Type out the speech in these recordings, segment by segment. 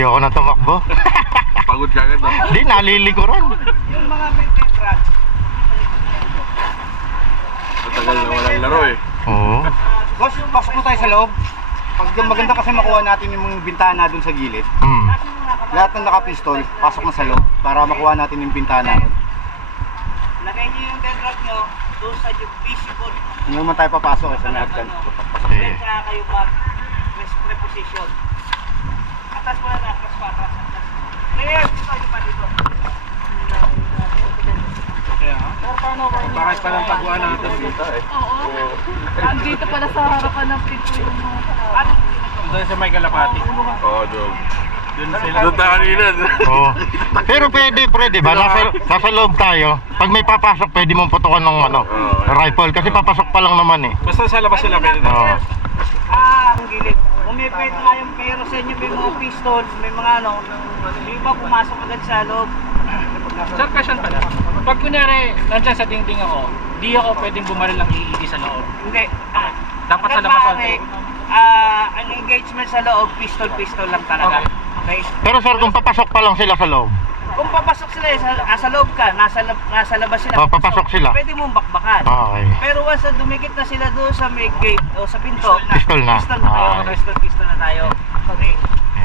Ayoko na tumakbo. Pagod ka agad na. Di, nalilikuran. Yung mga may truck. Matagal na walang laro eh. Oo. Boss, pasok na tayo sa loob. Pag maganda kasi makuha natin yung bintana dun sa gilid. Lahat ng nakapistol, pasok na sa loob para makuha natin yung bintana. Lagay niyo yung deadlock nyo doon sa yung visible. Hindi naman tayo papasok sa American. Sige. Kaya kayo mag-preposition. Atas mo na na, atas pa, atas. Clear! Dito, pa dito. Bakit palang taguan natin dito eh? Oo. Dito pala sa harapan ng pinto yung mga tao. Doon sa may kalapati. Oo, doon. Doon tayo kanina. Oo. Pero pwede ba? Nasa loob tayo. Pag may papasok, pwede mong putukan ng rifle. Kasi papasok pa lang naman eh. Basta sa labas sila pwede na. Oo. Ang gilid. Umipwede nga yung pero sa inyo may mga pistol, may mga ano, di ba pumasok agad sa loob? Sir, question pala. Pag kunyari, nandiyan sa dingding ako, di ako pwedeng bumaril ng iidi sa loob. Hindi. Dapat sa labas pare, ang engagement sa loob, pistol lang talaga. Okay? Pero sir, kung papasok pa lang sila sa loob, Kung papasok sila, sa loob ka, nasa labas sila. papasok sila. Pwede mong bakbakan. Okay. Pero once na dumikit na sila doon sa may gate o sa pinto, Pistol na. Pistol na tayo. Okay. Pistol na tayo. Okay.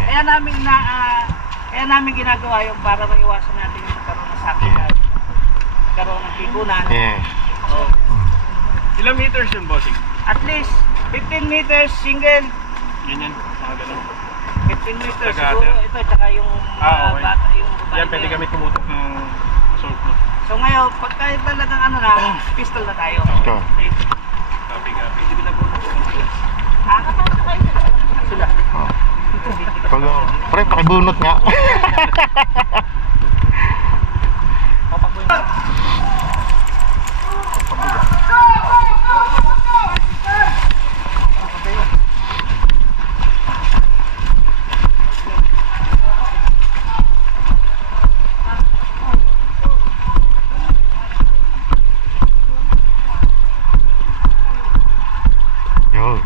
Kaya namin ginagawa yung para maiwasan natin yung magkaroon ng sakitan. Magkaroon ng tigunan. Yes. Oh. Ilang meters yung bossing? At least 15 meters single. Ganyan, mga ganun. 15 meters Tagate. siguro ito tsaka yung Okay. bata yung babae. Yan, pwede kami tumutok ng assault no? So ngayon, pagka talagang ano na, pistol na tayo. Ito. Okay. Copy, copy. Sila. Pre, pakibunot nga. Yo.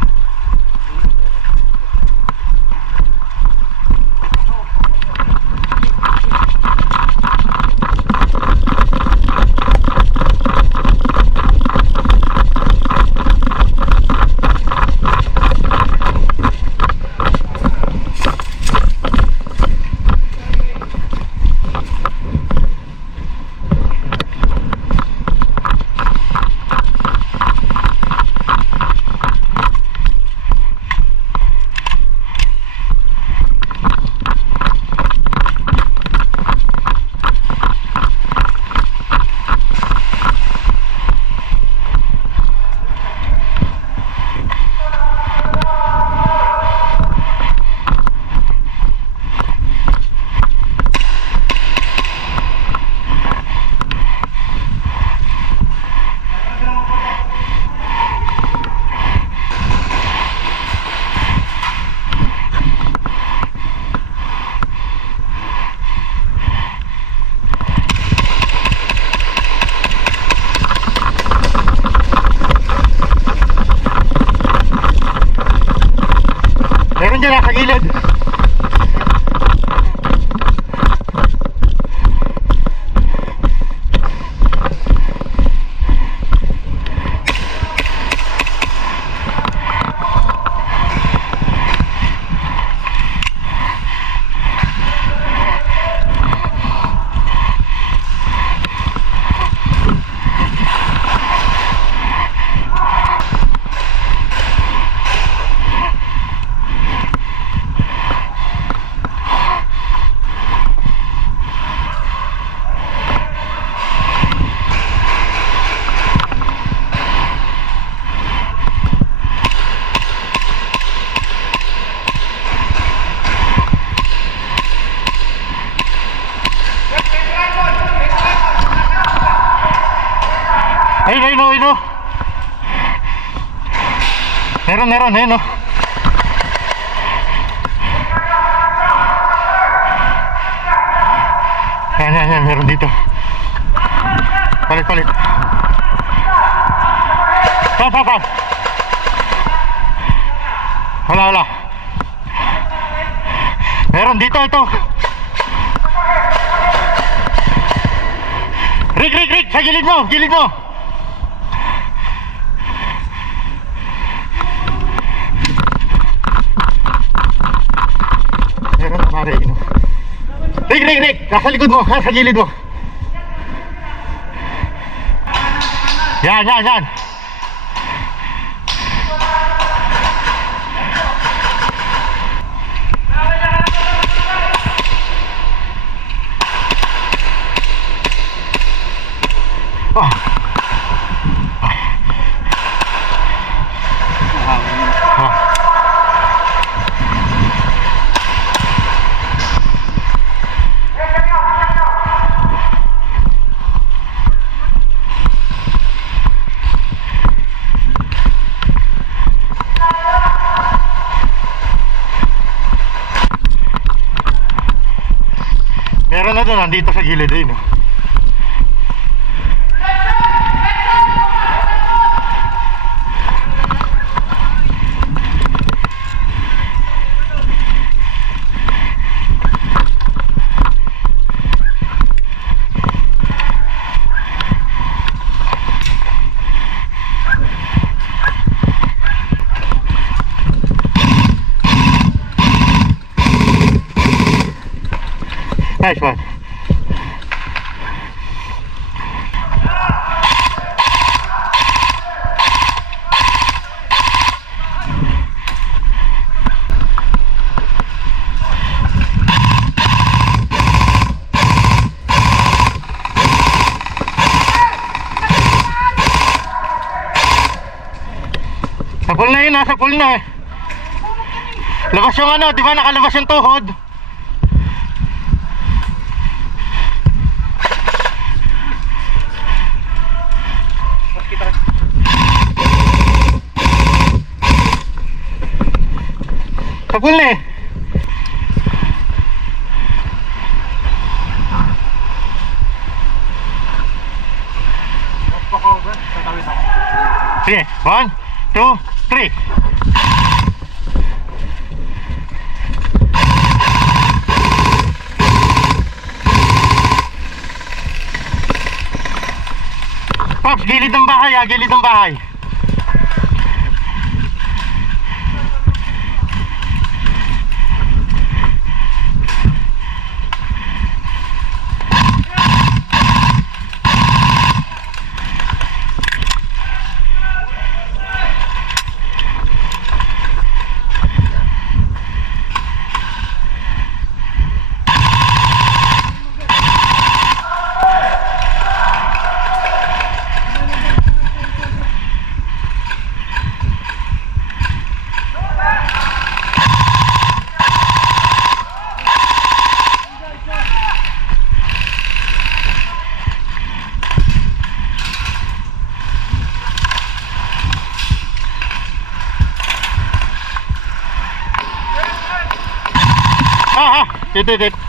Meron dyan nasa gilid. Ayun, ayun. Meron, ayun oh. Yan, meron dito. Palit. Saan? Wala. Meron dito, ito. Rick, sa gilid mo, gilid mo. Meron na pare. Rick, nasa likod mo, nasa gilid mo. Yan. Meron na doon, nandito sa gilid eh, no? Nice one. Sa pool na yun, nasa pool na eh. Labas yung ano, di ba nakalabas yung tuhod? Sa pool na eh. Sige, 1, 2, 3. Pops, gilid ng bahay ah, gilid ng bahay. Hit.